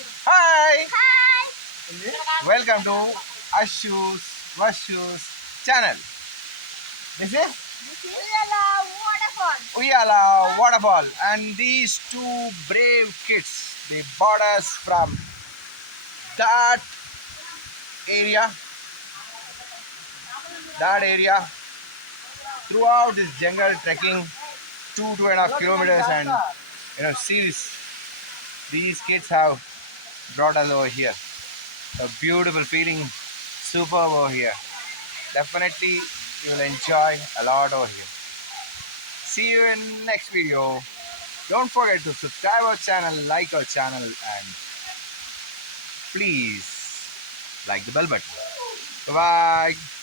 Hi, Hi! welcome to Ashu's Vashu's channel. This is Uyalla waterfall. Uyalla waterfall, and these two brave kids they brought us from that area, that area throughout this jungle trekking 2.5 kilometers, and see these kids have brought us over here. A beautiful feeling, superb over here. Definitely, you will enjoy a lot over here. See you in next video. Don't forget to subscribe our channel, like our channel, and please like the bell button. Bye bye.